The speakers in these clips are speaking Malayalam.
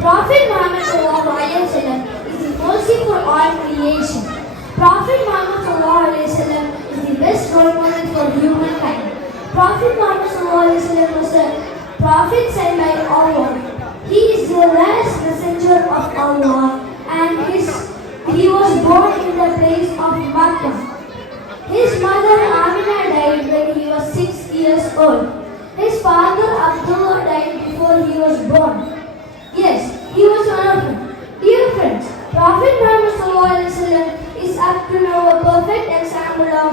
Prophet Muhammad is the mercy for all creation. Prophet Muhammad is the best role model for humankind. Prophet Muhammad was a prophet sent by Allah. He is the last messenger of Allah and he was born in the place of Makkah. His mother Amina died when he was 6 years old. His father Abdullah died before he was born. Yes, he was one of them. Dear friends, Prophet Muhammad is up to now a perfect example of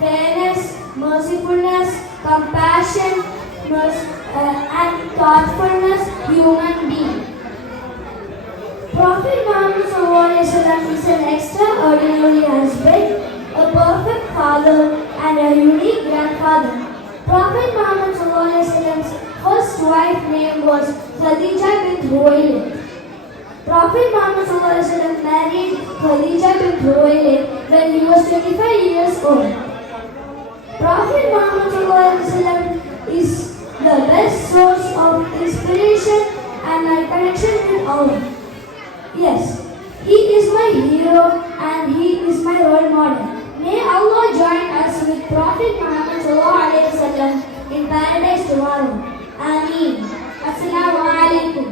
fairness, mercifulness, compassion, and thoughtfulness human being. Prophet Muhammad is an extraordinary husband, a perfect father, and a unique grandfather. Prophet Muhammad's first wife name was Khadija bint Khuwaylid. Prophet Muhammad married Khadija bint Khuwaylid when he was 25 years old. Prophet Muhammad is the best source of inspiration and my connection with Allah. Yes, he is my hero and he is my role model. May Allah join us with Prophet Muhammad in paradise tomorrow. Ameen. Assalamu alaikum.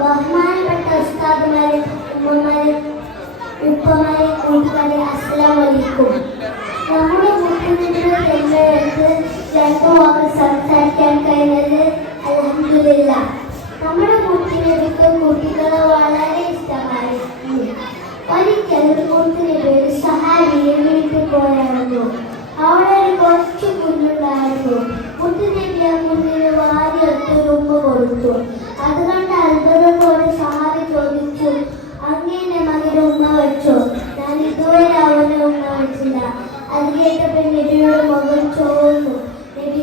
ബഹുമാനപ്പെട്ട ഉസ്താദുമാരെ, ഉമ്മമാരെ, ഉപ്പമാരെ, കൂട്ടുകാരെ, അസ്സലാമു അലൈക്കും. നമ്മുടെ മുഖ്യമന്ത്രി തെരഞ്ഞെടുത്ത് രണ്ടു വാക്ക് സംസാരിക്കാൻ കഴിഞ്ഞത് അൽഹംദുലില്ലാഹ്. നമ്മുടെ മുഖ്യമന്ത്രിക്ക് കുട്ടികളെ വളരെ ഇഷ്ടമായി. ഒരിക്കൽ മുഖ്യമന്ത്രി ഒരു സഹാബിയെ വീട്ടിൽ പോയായിരുന്നു. അവിടെ ഒരു കൊച്ചു കുഞ്ഞുണ്ടായിരുന്നു. മുഖ്യമന്ത്രി ആ കുഞ്ഞിന് വാരിയെടുത്തൊരു ഉമ്മ കൊടുത്തു. അതുകൊണ്ട് അത്ഭുതത്തോടെ സഹാബി ചോദിച്ചു, അങ്ങനെ മകന് ഉമ്മ വെച്ചോ? ഞാൻ ഇതുവരെ അവന് ഉമ്മ വെച്ചില്ല. അത് കേട്ടപ്പോൾ നബിയുടെ മകൻ ചോദിച്ചു, നബി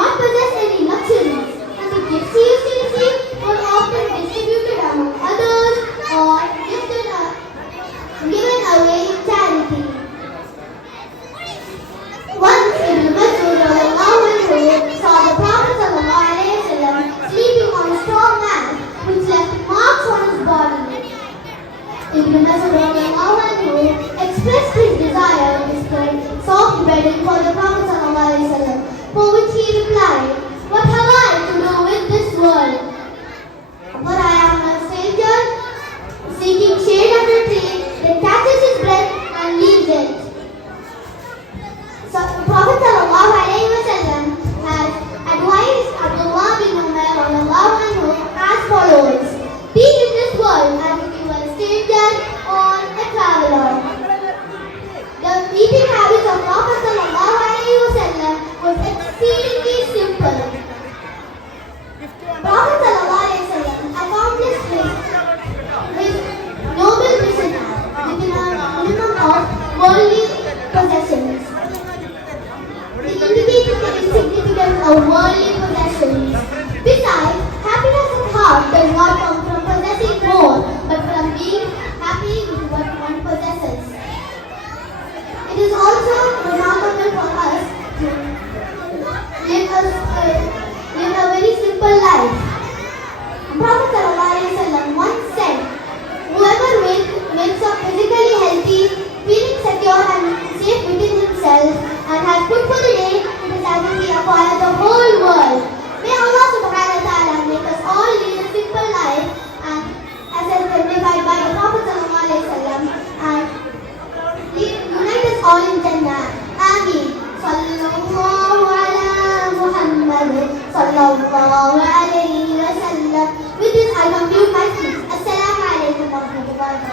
not possess any luxuries, and the gifts he used to receive were often distributed among others or given away in charity. Once Ibn Mas'ud radiallahu anhu saw the Prophet sallallahu alaihi wasallam sleeping on a straw mat which left marks on his body. Ibn Mas'ud radiallahu anhu expressed his desire to spread soft bedding for the Prophet sallallahu alaihi wasallam, for which he replied, "What have I to do with this world? For I am a stranger seeking shade under a tree that catches his breath and leaves it." So the Prophet sallallahu alaihi wasallam has advised Abdullah bin Umar radiallahu anhu as follows: "Be in this world as if you were a stranger or a traveler." The eating habits of Prophet sallallahu alaihi wasallam was exceedingly simple. Prophet sallallahu alaihi wasallam accomplished his noble mission within a minimum of worldly possessions. He indicated the insignificance of worldly possessions. Besides, happiness of heart does not come from possessing more, but from being happy with what one possesses. It is also remarkable for us to live a very simple life. Prophet sallallahu alaihi wasallam once said, "Whoever wakes up physically healthy, feeling secure and safe within himself, and has food for the day, it is as if he acquired the whole world." May Allah subhanahu wa ta'ala make us all live a simple life and as exemplified by the Prophet sallallahu alaihi wasallam, and unite us all in Jannah. Ameen. Sallallahu ala Muhammad sallallahu alaihi wasallam. With this I conclude my speech. Assalamu alaikum wa rahmatullahi wa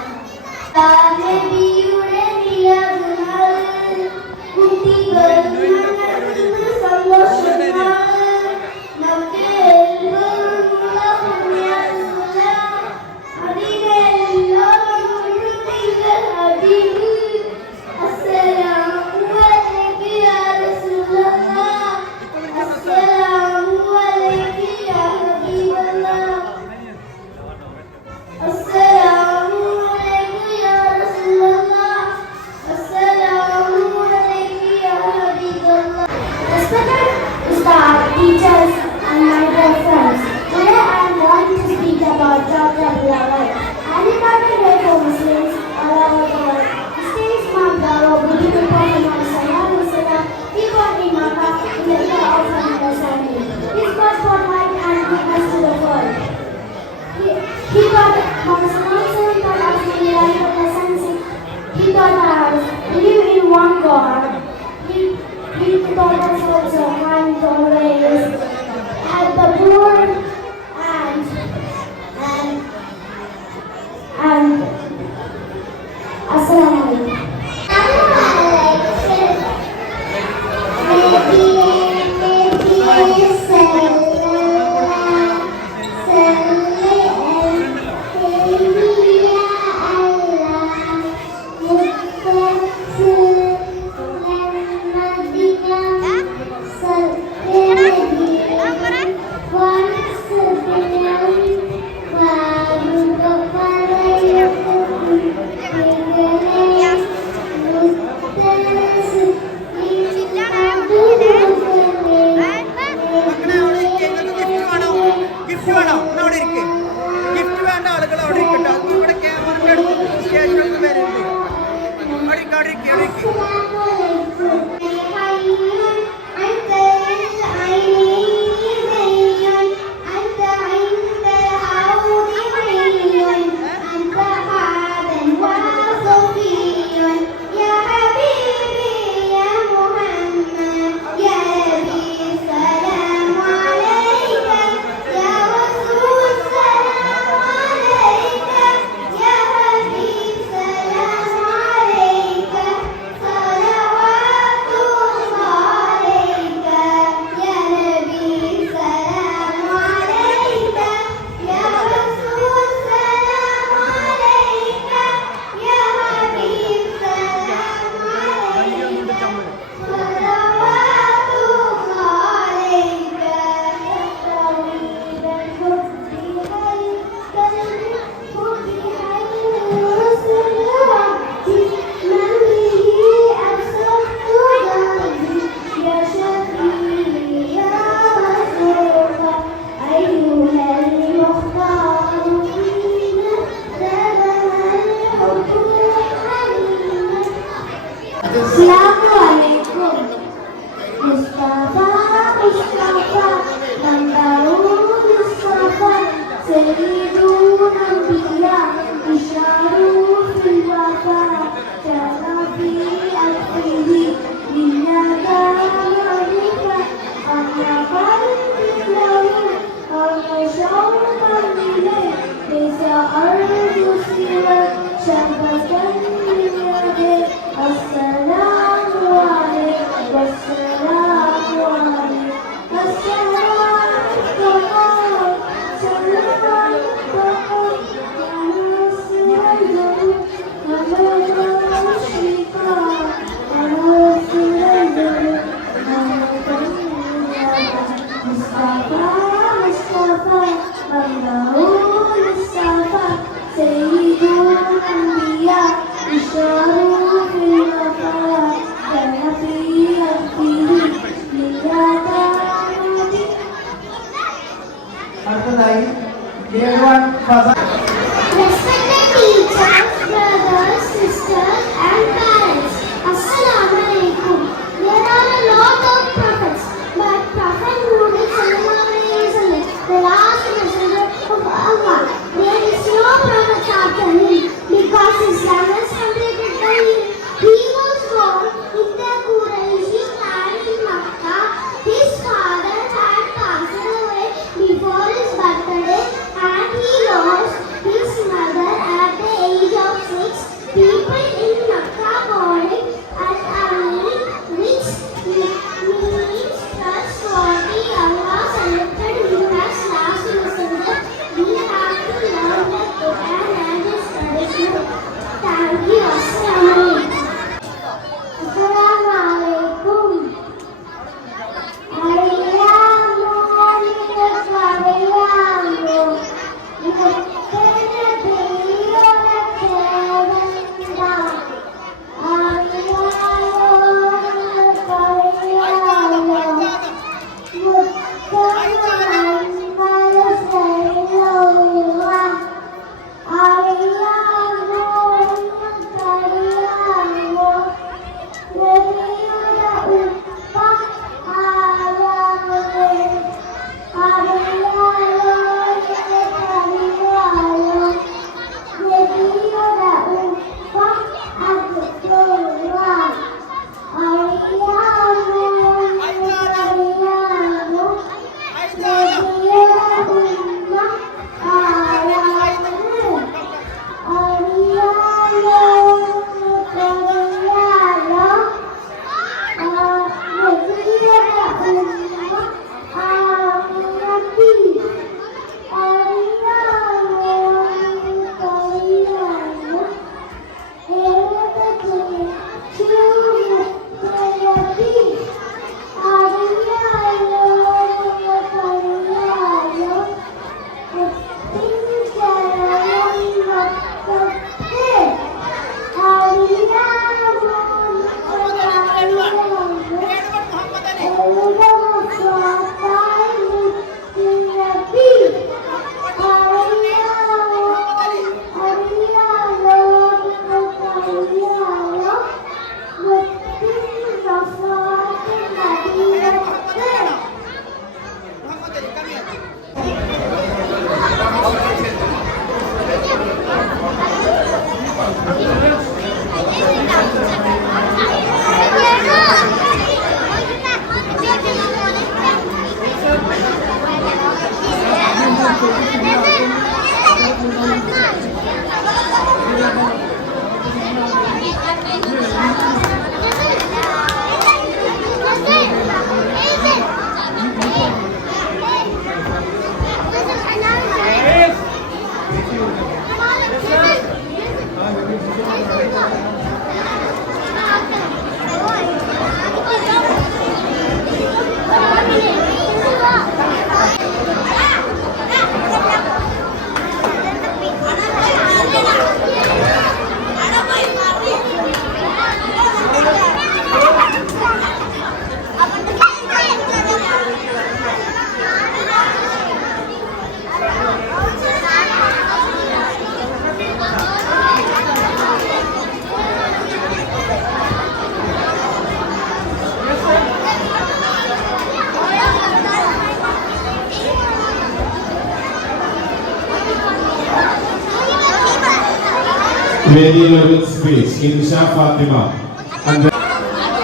വേദിയിൽ ഒരു speech Insha Fatima.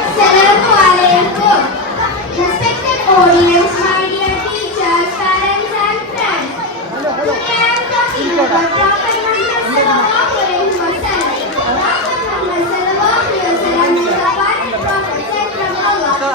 Assalamu alaikum. Respected audience, my dear teachers, parents and friends. Today I am talking about Prophet Muhammad sallallahu alaihi wasallam. Prophet Muhammad sallallahu alaihi wasallam is the final prophet sent from Allah to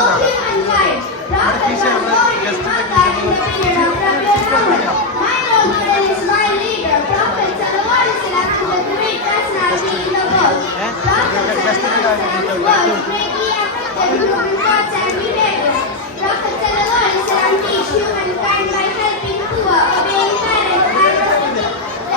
all humankind. Prophet was born in Makkah in the period of Rabiul Awwal. My role model is my leader, Prophet sallallahu alaihi wasallam, is the great personality in the world. Prophet sallallahu alaihi wasallam's words greatly affected human thoughts and behaviors. Prophet sallallahu alaihi wasallam teach humankind by helping poor, obeying parents, and respecting the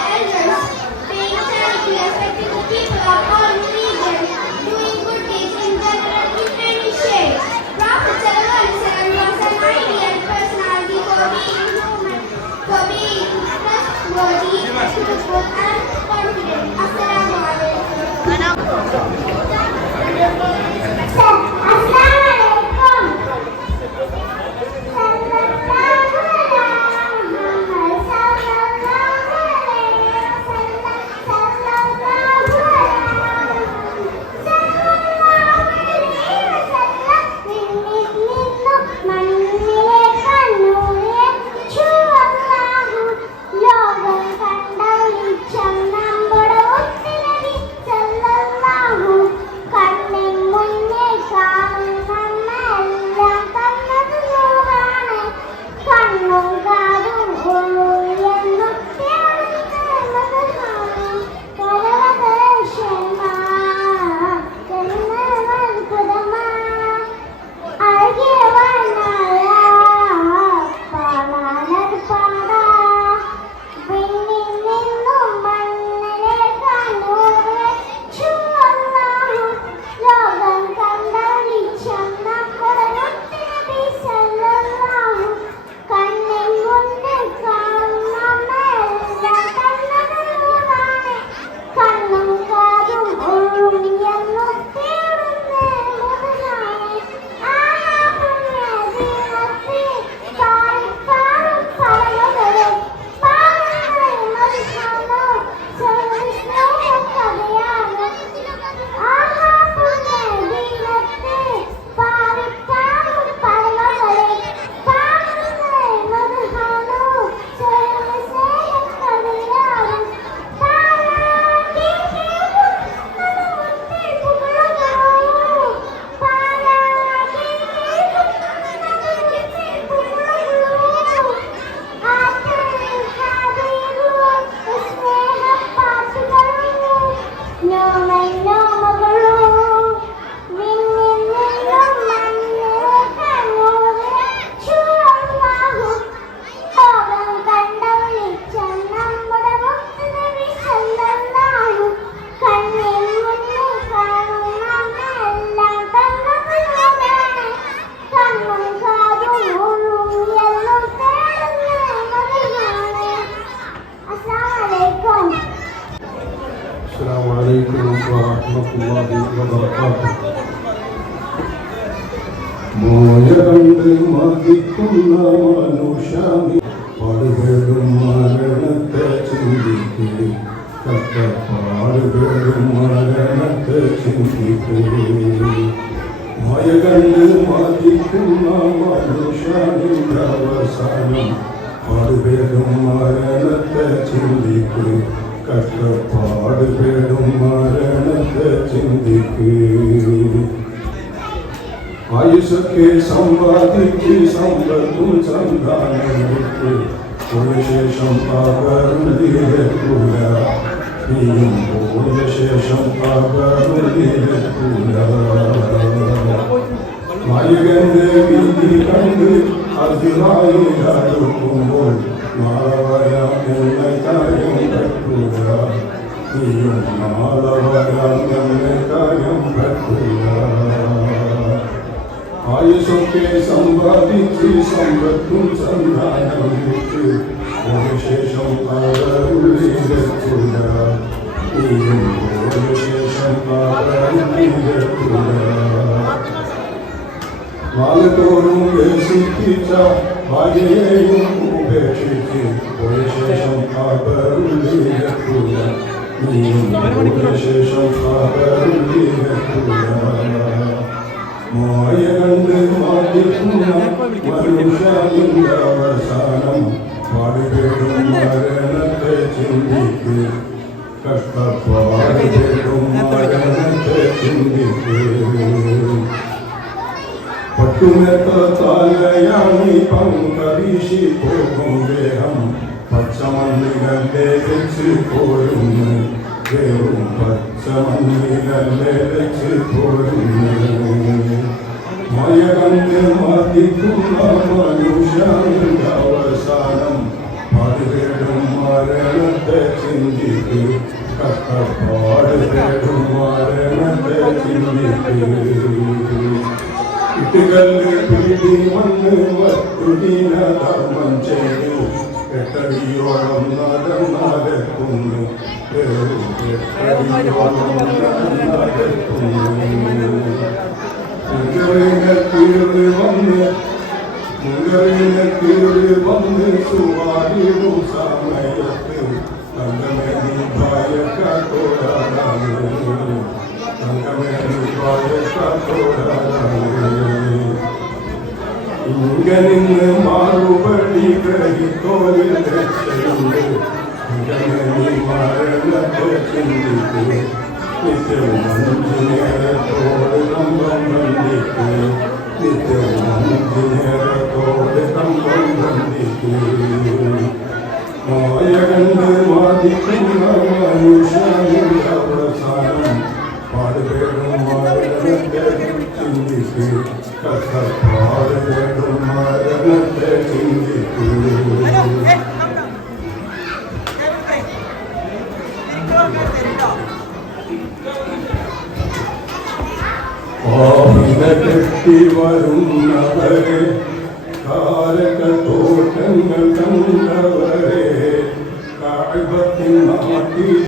elders, paying charity, respecting the people of all religions, doing good deeds in general in any shape. Prophet sallallahu alaihi wasallam was an ideal personality for being human, for being trustworthy, truthful, and confident. Assalamu alaikum. السلام عليكم ورحمة الله وبركاته. മോയകണ്ട് മതിക്കുന്ന മനുഷ്യാമി പാടുകളും മരണത്തെ ചിന്തിക്കേ കഷ്ടപ്പാടുകളും മരണത്തെ ചിന്തിക്കേ മോയകണ്ട് മതിക്കുന്ന മനുഷ്യാമിൻ്റെ അവസാനം പാടുകളും മരണത്തെ ചിന്തിക്കേ കഷ്ടപ്പാടുകളും മരണത്തെ ചിന്തിക്കേ ആയുഷൊക്കെ സമ്പാദിച്ച് സമ്പത്തും സന്താനങ്ങൾക്ക് ഒരു ശേഷം പകർന്നിരക്കൂല നീയും പോയ ശേഷം പകർന്നിരക്കൂല നായകന്റെ വിധി കണ്ട് അതിനായി അടുക്കുമ്പോൾ നാളെ വരാം എന്ന കാര്യം പറ്റൂല നീയും നാളെ വരാം എന്ന കാര്യം പറ്റൂല ആയുഷൊക്കെ സമ്പാദിച്ച് സമ്പത്തും സന്താനം വിട്ട് ഒരു ശേഷം ഉള്ളിലെത്തൂല നീയും ഒരു ശേഷം ഉള്ളിലെത്തൂല നാളത്തോറും രസിപ്പിച്ച ഭാര്യയെയും ഉപേക്ഷിച്ച് ഒരു ശേഷം ഉള്ളിലെത്തൂല ശേഷം മായ കണ്ട് മാറ്റിക്കുന്ന മനുഷ്യന്റെ അവസാനം പാടുപേടും മരണത്തെ ചിന്തിക്ക് കഷ്ടപ്പാടും മരണത്തെ ചിന്തിക്ക് പട്ടുമെത്ത താലയാണി പങ്കരീശി പോകും ദേഹം പച്ചമണ്ണിലെ വെച്ച് പോരുന്നു വെറും പച്ചമണ്ണിലെ വെച്ച് പോരുന്നു മായ കണ്ട് മതിക്കുന്ന മനുഷ്യന്റെ അവസാനം പാടുപേടും മരണത്തെ ചിന്തിക്ക് കഷ്ടപ്പാട് പേടും മരണത്തെ ചിന്തിക്ക് ഇട്ടുകല്ല് പിടി മണ്ണ് വട്ടുദീന ധർമ്മം ചെയ്തു കെട്ടടിയോളം നടന്നാലെത്തുന്നു മുകളിൽ വന്ന് സുവാരിടും സമയത്ത് തങ്കമേനി ഭയക്കാത്തോടാണ് തങ്കമേനി ഭയക്കാത്തോടാണ് ഇങ്ങനെ മറുപടി ഗ്രഹിക്കോരിൽ രക്ഷയുണ്ട് ഇങ്ങനെ മരണത്തെ ചിന്തിക്ക് നിത്യവും അഞ്ചുനേരത്തോട് കമ്പം വന്ദിക്ക് നിത്യവും അഞ്ചുനേരത്തോട് കമ്പം വന്ദിക്ക് മായ കണ്ട് വാദിക്കുന്ന മനുഷ്യന്റെ അവസാനം പാടുപേടും മരണത്തെ ചിന്തിക്ക് കഷ്ടപ്പാടുപേടും മരണത്തെ ചിന്തിക്ക് കെട്ടി വരുന്നവരെ കാലത്തോട്ടങ്ങൾ കണ്ടവരെ കാഴ്ച നാട്ടി